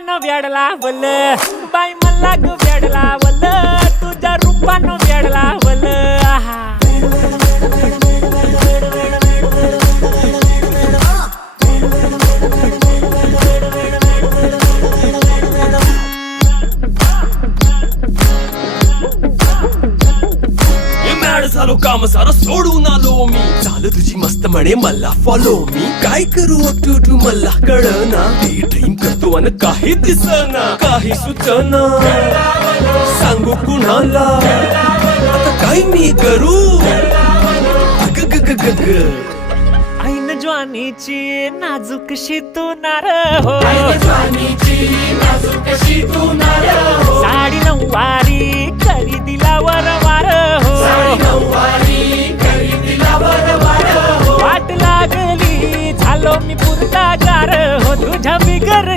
रूपानं वेड लावल बाई मला ग वेड लावल तुझ्या रूपानं वेड लावल झालो काम सारा सोडून आलो मी चाल तुझी मस्त म्हणे मला फॉलो मी काय करू अटू मला कळना ती ड्रीम करतो आणि काही दिसना काही सुचना सांगू कुणाला आता काय मी करू अग ग ग ग ग ऐन ज्वानीची नाजूकशी तू नार हो साडी नऊवारी करी दिला वरवार हो वाट लागली झालो मी पुरता गार हो तुझ्या बिगर